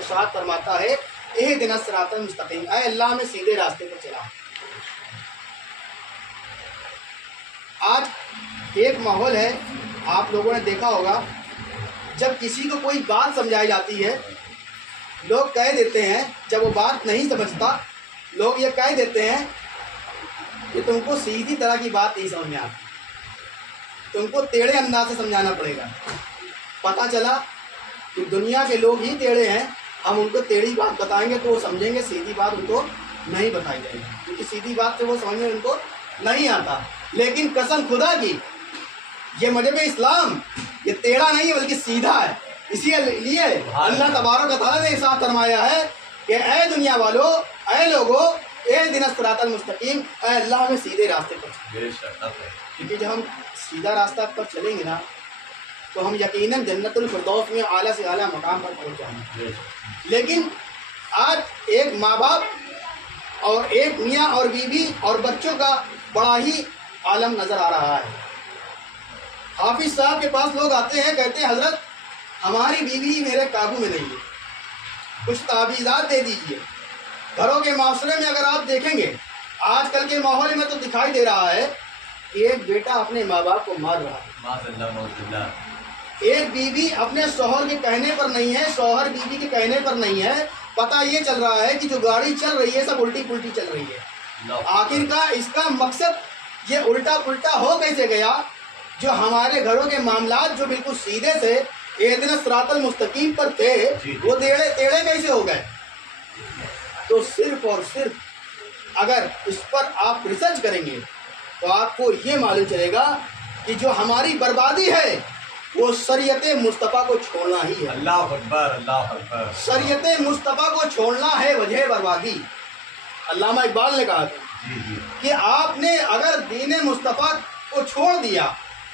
ارشاد فرماتا ہے اہدنا الصراط المستقیم، اے اللہ میں سیدھے راستے پر چلا۔ آج ایک ماحول ہے، آپ لوگوں نے دیکھا ہوگا، جب کسی کو کوئی بات سمجھائی جاتی ہے لوگ کہہ دیتے ہیں، جب وہ بات نہیں سمجھتا لوگ یہ کہہ دیتے ہیں کہ تم کو سیدھی طرح کی بات نہیں سمجھ میں آتی، تم کو ٹیڑھے انداز سے سمجھانا پڑے گا۔ پتہ چلا کہ دنیا کے لوگ ہی ٹیڑھے ہیں، ہم ان کو ٹیڑھی بات بتائیں گے تو وہ سمجھیں گے، سیدھی بات ان کو نہیں بتائی جائے گی، کیونکہ سیدھی بات سے وہ سمجھ میں ان کو نہیں آتا۔ لیکن قسم خدا کی یہ مذہب اسلام یہ ٹیڑھا نہیں بلکہ سیدھا ہے، اسی لیے اللہ تبارک و تعالیٰ نے ارشاد فرمایا ہے کہ اے دنیا والو، اے لوگو، اہدنا الصراط المستقیم، اے اللہ ہمیں سیدھے راستے پر چلو۔ کیونکہ جب ہم سیدھا راستہ پر چلیں گے نا تو ہم یقیناً جنت الفردوس میں اعلیٰ سے اعلیٰ مقام پر پہنچ جائیں گے۔ لیکن آج ایک ماں باپ اور ایک میاں اور بیوی اور بچوں کا بڑا ہی عالم نظر آ رہا ہے۔ حافظ صاحب کے پاس لوگ آتے ہیں، کہتے ہیں حضرت ہماری بیوی میرے قابو میں نہیں ہے، کچھ تعویذات دے دیجئے۔ گھروں کے معاشرے میں اگر آپ دیکھیں گے آج کل کے ماحول میں تو دکھائی دے رہا ہے کہ ایک بیٹا اپنے ماں باپ کو مار رہا ہے، ایک بیوی اپنے شوہر کے کہنے پر نہیں ہے، شوہر بیوی کے کہنے پر نہیں ہے، پتہ یہ چل رہا ہے کہ جو گاڑی چل رہی ہے سب الٹی پلٹی چل رہی ہے۔ آخر کا اس کا مقصد یہ الٹا پلٹا ہو کیسے گیا؟ جو ہمارے گھروں کے معاملات جو بالکل سیدھے سے اہدنا الصراط المستقیم پر تھے وہ ٹیڑھے کیسے ہو گئے؟ تو صرف اور صرف اگر اس پر آپ ریسرچ کریں گے تو آپ کو یہ معلوم چلے گا کہ جو ہماری بربادی ہے وہ شریعت مصطفیٰ کو چھوڑنا ہی ہے۔ اللہ اکبر، اللہ اکبر۔ شریعت مصطفیٰ کو چھوڑنا ہے وجہ بربادی۔ علامہ اقبال نے کہا تھا کہ آپ نے اگر دین مصطفیٰ کو چھوڑ دیا،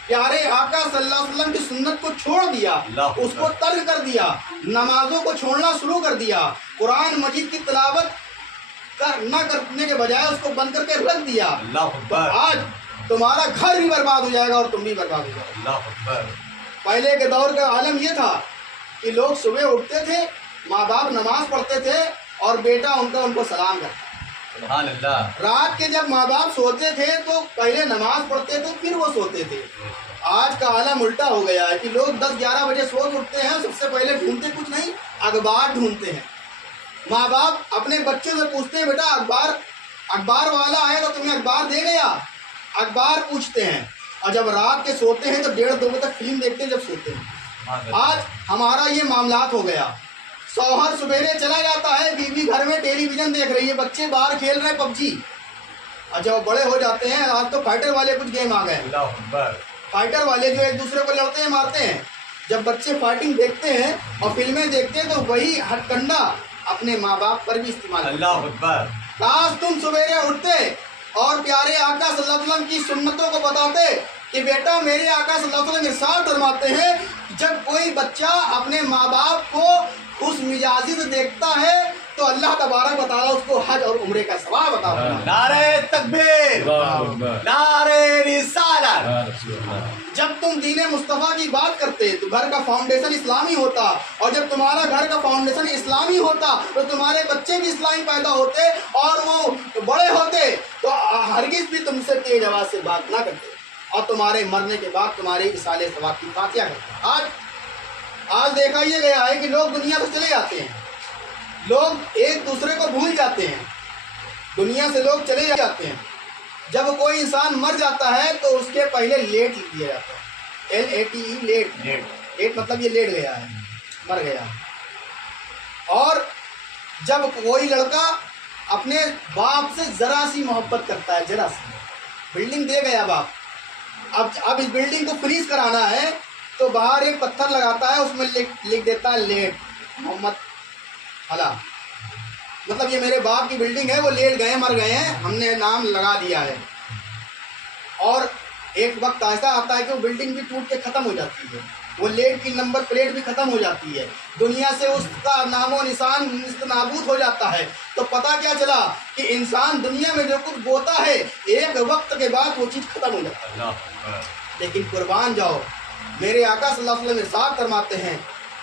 پیارے آقا صلی اللہ علیہ وسلم کی سنت کو چھوڑ دیا، اس کو ترک کر دیا، نمازوں کو چھوڑنا شروع کر دیا، قرآن مجید کی تلاوت نہ کرنے کے بجائے اس کو بند کر کے رکھ دیا، تو آج تمہارا گھر بھی برباد ہو جائے گا اور تم بھی برباد ہو جائے گا۔ اللہ اکبر۔ پہلے کے دور کا عالم یہ تھا کہ لوگ صبح اٹھتے تھے، ماں باپ نماز پڑھتے تھے اور بیٹا ان کو سلام کرتا۔ سبحان اللہ۔ رات کے جب ماں باپ سوتے تھے تو پہلے نماز پڑھتے تھے پھر وہ سوتے تھے۔ آج کا عالم الٹا ہو گیا ہے کہ لوگ 10-11 بجے سو کے اٹھتے ہیں، سب سے پہلے ڈھونڈتے کچھ نہیں، اخبار ڈھونڈتے ہیں۔ ماں باپ اپنے بچوں سے پوچھتے ہیں بیٹا اخبار والا آئے تو تمہیں اخبار دے گیا؟ اخبار پوچھتے ہیں، اور جب رات کے سوتے ہیں تو 1:30-2 بجے تک فلم دیکھتے ہیں جب سوتے ہیں۔ آج ہمارا یہ معاملات ہو گیا، شوہر سویرے چلا جاتا ہے، بیوی گھر میں ٹیلی ویژن دیکھ رہی ہے، بچے باہر کھیل رہے ہیں PUBG، اور جب بڑے ہو جاتے ہیں آج تو فائٹر والے کچھ گیم آ گئے، فائٹر والے جو ایک دوسرے کو لڑتے ہیں مارتے ہیں۔ جب بچے فائٹنگ دیکھتے ہیں اور فلمیں دیکھتے ہیں تو وہی ہتھ کنڈا اپنے ماں باپ پر بھی استعمال کرتے ہیں۔ اللہ اکبر۔ کاش تم سویرے اٹھتے اور پیارے آقا صلی اللہ علیہ وسلم کی سنتوں کو بتاتے کہ بیٹا میرے آقا صلی اللہ علیہ وسلم ارشاد فرماتے ہیں جب کوئی بچہ اپنے ماں باپ کو خوش مزاجی سے دیکھتا ہے تو اللہ تبارک و تعالیٰ اس کو حج اور عمرے کا ثواب عطا فرماتا ہے۔ نعرہ تکبیر، نعرہ رسالت۔ جب تم دین مصطفیٰ کی بات کرتے تو گھر کا فاؤنڈیشن اسلامی ہوتا، اور جب تمہارا گھر کا فاؤنڈیشن اسلامی ہوتا تو تمہارے بچے بھی اسلامی پیدا ہوتے اور وہ بڑے ہوتے تو ہرگز بھی تم سے تیز آواز سے بات نہ کرتے اور تمہارے مرنے کے بعد تمہارے اصالے ثواب کی فاتحہ کرتے۔ آج دیکھا یہ گیا ہے کہ لوگ دنیا سے چلے جاتے ہیں، لوگ ایک دوسرے کو بھول جاتے ہیں، دنیا سے لوگ چلے جاتے ہیں۔ جب کوئی انسان مر جاتا ہے تو اس کے پہلے لیٹ لکھ دیا جاتا ہے، LATE، لیٹ مطلب یہ لیٹ گیا ہے، مر گیا۔ اور جب کوئی لڑکا اپنے باپ سے ذرا سی محبت کرتا ہے، ذرا سی، بلڈنگ دے گیا باپ، اب اس بلڈنگ کو فریز کرانا ہے تو باہر ایک پتھر لگاتا ہے، اس میں لکھ دیتا ہے لیٹ محمد حلا، مطلب یہ میرے باپ کی بلڈنگ ہے، وہ لیٹ گئے، مر گئے ہیں، ہم نے نام لگا دیا ہے۔ اور ایک وقت ایسا آتا ہے کہ وہ بلڈنگ بھی ٹوٹ کے ختم ہو جاتی ہے، وہ لیٹ کی نمبر پلیٹ بھی ختم ہو جاتی ہے، دنیا سے اس کا نام و نشان نابود ہو جاتا ہے۔ تو پتہ کیا چلا کہ انسان دنیا میں جو کچھ بوتا ہے ایک وقت کے بعد وہ چیز ختم ہو جاتا ہے۔ لیکن قربان جاؤ، میرے آقا صلی اللہ علیہ وسلم ارشاد فرماتے ہیں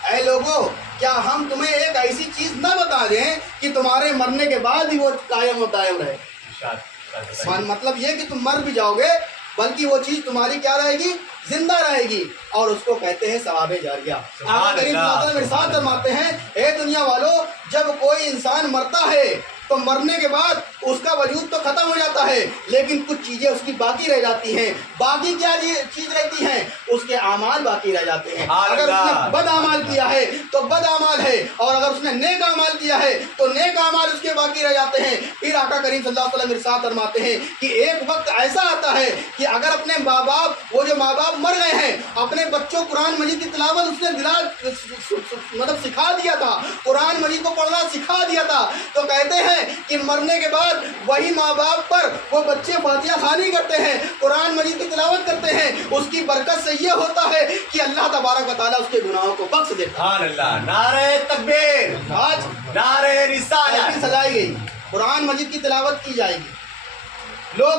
اے لوگو کیا ہم تمہیں ایک ایسی چیز نہ بتا دیں کہ تمہارے مرنے کے بعد بھی وہ قائم و دائم رہے؟ مطلب یہ کہ تم مر بھی جاؤ گے بلکہ وہ چیز تمہاری کیا رہے گی؟ زندہ رہے گی، اور اس کو کہتے ہیں ثواب جاریہ۔ آقا کریم صلی اللہ علیہ وسلم ارشاد فرماتے ہیں اے دنیا والو، جب کوئی انسان مرتا ہے تو مرنے کے بعد اس کا وجود تو ختم ہو جاتا ہے لیکن کچھ چیزیں اس کی باقی رہ جاتی ہیں۔ باقی کیا چیز رہتی ہیں؟ اس کے اعمال باقی رہ جاتے ہیں۔ اگر اس نے بد اعمال کیا ہے تو بد اعمال ہے، اور اگر اس نے نیک اعمال کیا ہے تو نیک اعمال اس کے باقی رہ جاتے ہیں۔ پھر آقا کریم صلی اللہ علیہ وسلم ارشاد فرماتے ہیں کہ ایک وقت ایسا آتا ہے کہ اگر اپنے ماں باپ، وہ جو ماں باپ مر گئے ہیں، اپنے بچوں قرآن مجید کی تلاوت اس نے مطلب سکھا دیا تھا، قرآن مجید کو پڑھنا سکھا دیا تھا، تو کہتے ہیں کہ مرنے کے بعد وہی ماں باپ پر وہ بچے فاتحہ خوانی کرتے ہیں، قرآن مجید کی تلاوت کرتے ہیں، اس کی برکت سے یہ ہوتا ہے کہ اللہ تبارک و تعالیٰ اس کے گناہوں کو بخش دیتا ہے۔ سبحان اللہ، نعرہ تکبیر، آج نعرہ رسالت سجائی گئی، قرآن مجید کی تلاوت کی جائے گی، لوگ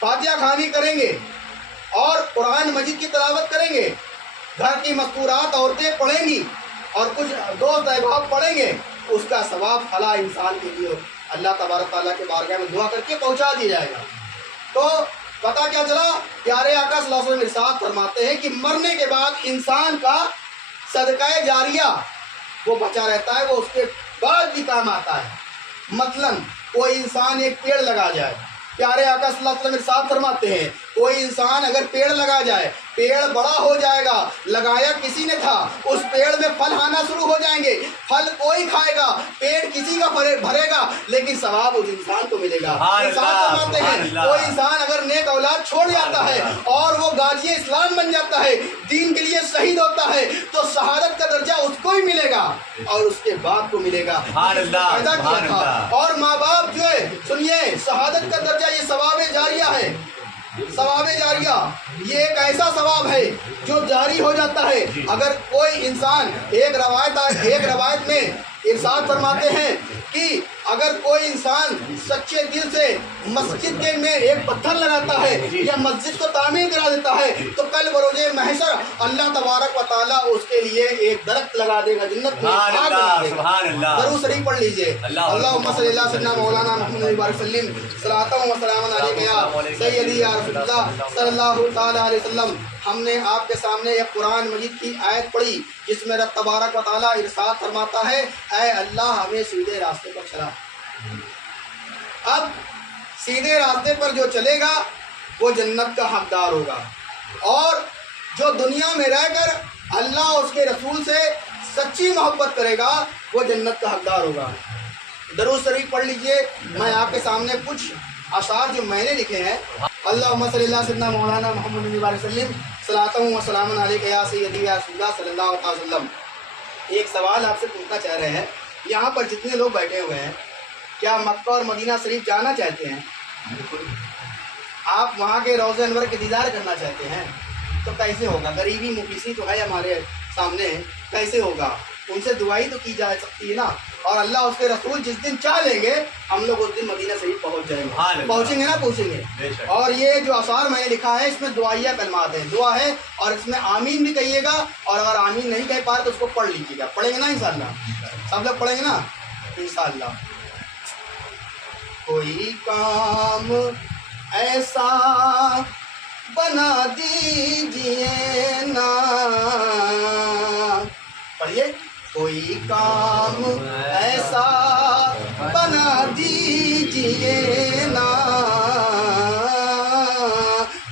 فاتحہ خوانی کریں گے اور قرآن مجید کی تلاوت کریں گے، گھر کی مستورات عورتیں پڑھیں گی اور کچھ دوست احباب پڑھیں گے، اس کا ثواب فلاں انسان کے لیے اللہ تبارک تعالیٰ کے بارگاہ میں دعا کر کے پہنچا دیا جائے گا۔ تو پتہ کیا چلا؟ پیارے آقا صلی اللہ علیہ وسلم ارشاد فرماتے ہیں کہ مرنے کے بعد انسان کا صدقہ جاریہ وہ بچا رہتا ہے، وہ اس کے بعد بھی کام آتا ہے۔ مثلاً کوئی انسان ایک پیڑ لگا جائے، پیارے آقا صلی اللہ علیہ وسلم ارشاد فرماتے ہیں کوئی انسان اگر پیڑ لگا جائے، پیڑ بڑا ہو جائے گا، لگایا کسی نے تھا، اس پیڑ میں پھل آنا شروع ہو جائیں گے، پھل کوئی کھائے گا، پیڑ کسی کا بھرے گا، لیکن ثواب اس انسان کو ملے گا۔ فرماتے ہیں کوئی انسان اگر نیک اولاد چھوڑ جاتا ہے اور وہ غازی اسلام بن جاتا ہے، دین کے لیے شہید ہوتا ہے، تو شہادت کا درجہ اس کو ہی ملے گا اور اس کے باپ کو ملے گا۔ پیدا کیا تھا، اور ماں باپ جو ہے، سنیے، شہادت کا درجہ یہ ثواب جاریہ ہے۔ ثواب جاریہ یہ ایک ایسا ثواب ہے جو جاری ہو جاتا ہے۔ اگر کوئی انسان ایک روایت میں ارشاد فرماتے ہیں کہ اگر کوئی انسان سچے دل سے مسجد کے میں ایک پتھر لگاتا ہے یا مسجد کو تعمیر کرا دیتا ہے تو کل بروز محشر اللہ تبارک و تعالیٰ اس کے لیے ایک درخت لگا دے گا، جنت میں ضرور شریف پڑھ لیجئے۔ اللہم صلی اللہ سیدنا مولانا محمد وبارک وسلم صلاۃ و سلام علیک یا سیدی یا رسول اللہ صلی اللہ تعالی علیہ وسلم۔ ہم نے آپ کے سامنے ایک قرآن مجید کی آیت پڑھی جس میں رب تبارک و تعالیٰ ارشاد فرماتا ہے اے اللہ ہمیں سیدھے راستے پر چلا۔ اب سیدھے راستے پر جو چلے گا وہ جنت کا حقدار ہوگا، اور جو دنیا میں رہ کر اللہ اور اس کے رسول سے سچی محبت کرے گا وہ جنت کا حقدار ہوگا۔ درود شریف پڑھ لیجئے۔ میں آپ کے سامنے کچھ اشعار جو میں نے لکھے ہیں۔ اللہم صلی اللہ سیدنا مولانا محمد وبارک وسلم صلاۃ و سلام علیک یا سیدی یا رسول اللہ صلی اللہ علیہ وسلم۔ ایک سوال آپ سے پوچھنا چاہ رہے ہیں، یہاں پر جتنے لوگ بیٹھے ہوئے ہیں کیا مکہ اور مدینہ شریف جانا چاہتے ہیں؟ آپ وہاں کے روضہ انور کے دیدار کرنا چاہتے ہیں؟ تو کیسے ہوگا؟ غریبی مفلسی تو ہے ہمارے سامنے، کیسے ہوگا؟ ان سے دعائی تو کی جا سکتی ہے نا، اور اللہ اس کے رسول جس دن چاہ لیں گے ہم لوگ اس دن مدینہ شریف پہنچ جائیں گے، پہنچیں گے نا، پہنچیں گے۔ اور یہ جو اشعار میں نے لکھا ہے اس میں دعائیہ کلمات ہیں، دعا ہے، اور اس میں آمین بھی کہیے گا، اور اگر آمین نہیں کہہ پائے تو اس کو پڑھ لیجیے گا۔ پڑھیں گے نا انشاءاللہ؟ سب لوگ پڑھیں گے نا انشاءاللہ۔ کوئی کام ایسا بنا دیجئے نا، پڑھیے، کوئی کام ایسا بنا دیجئے نا،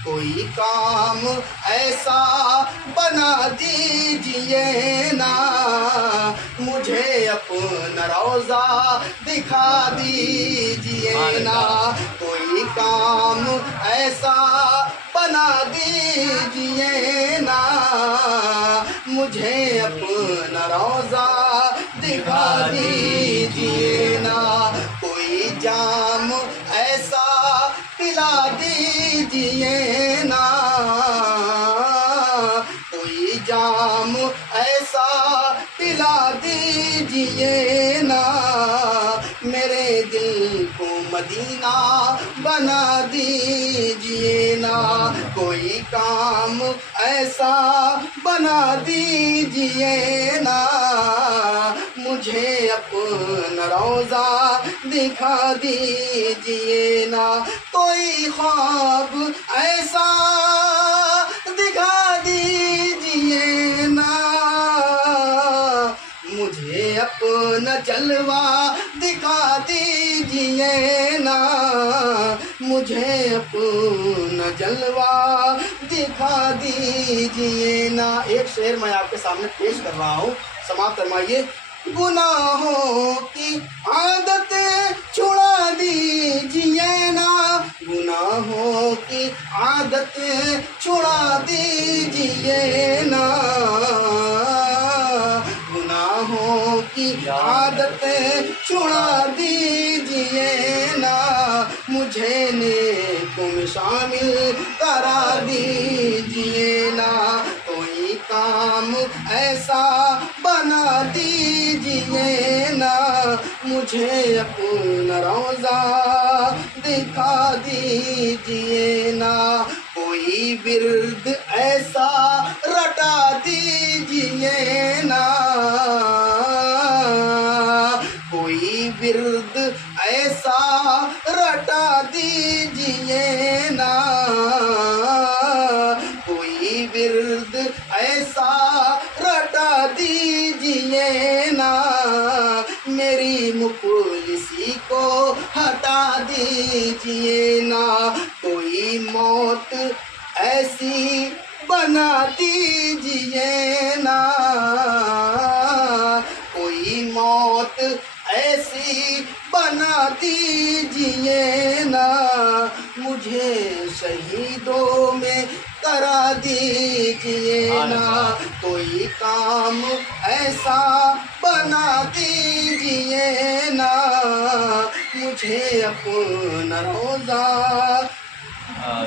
کوئی کام ایسا بنا دیجئے نا، مجھے اپنا روضہ دکھا دیجئے نا، کوئی کام ایسا بنا دیجئے نا، مجھے اپنا روضہ دکھا دیجئے نا، کوئی جام ایسا پلا دیجئے نا، کوئی جام ایسا پلا دیجئے نا، میرے دل کو مدینہ بنا دیجئے نا، کوئی کام ایسا بنا دیجئے نا، مجھے اپنا روضہ دکھا دیجئے نا، کوئی خواب ایسا دکھا دیجئے نا، مجھے اپنا جلوہ دکھا دیجئے نا، مجھے اپنا جلوہ دکھا دیجئے نا۔ ایک شعر میں آپ کے سامنے پیش کر رہا ہوں، سماعت فرمائیے۔ گناہوں کی عادت چھڑا دیجئے نا، گناہوں کی عادت چھڑا دیجئے نا، گناہوں کی عادت چھڑا دیجئے نا، مجھے نیکوں میں شامل کرا دیجئے نا، کوئی کام ایسا بنا دیجئے نا، مجھے اپنا روضہ دکھا دیجئے نا، کوئی ورد ایسا رٹا دیجئے نا، کوئی ورد ایسا رٹا دیجئے نا، کوئی ورد ایسا رٹا دیجئے نا، میری مفلسی کو ہٹا دیجئے نا، کوئی موت ایسی بنا دیجئے نا، کوئی موت ایسی بنا دیجئے نا، مجھے شہیدوں میں کرا دیجئے نا، کوئی کام ایسا بنا دیجئے نا، مجھے اپنا روضہ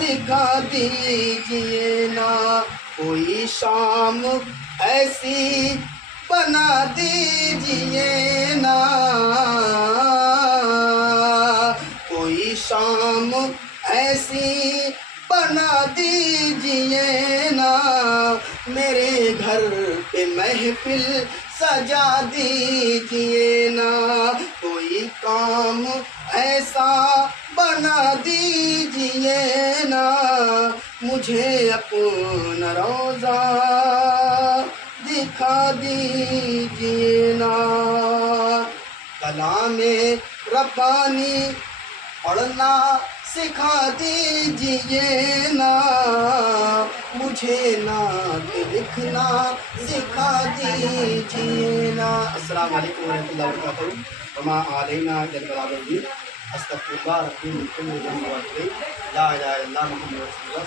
دکھا دیجئے نا، کوئی شام ایسی بنا دیجئے نا، کوئی شام ایسی بنا دیجئے نا، میرے گھر پہ محفل سجا دیجئے نا، کوئی کام ایسا بنا دیجئے نا، مجھے اپنا روضہ دکھا دیجئے نا، کلام ربانی پڑھنا سکھا دیجئے نا، مجھے نعت لکھنا سکھا دیجئے نا۔ السلام علیکم ورحمۃ اللہ وبرکاتہ۔ وما علینا الا البلاغ المبین۔ استغفر اللہ ربی من کل ذنب و خطیئۃ، لا الہ الا اللہ محمد رسول اللہ۔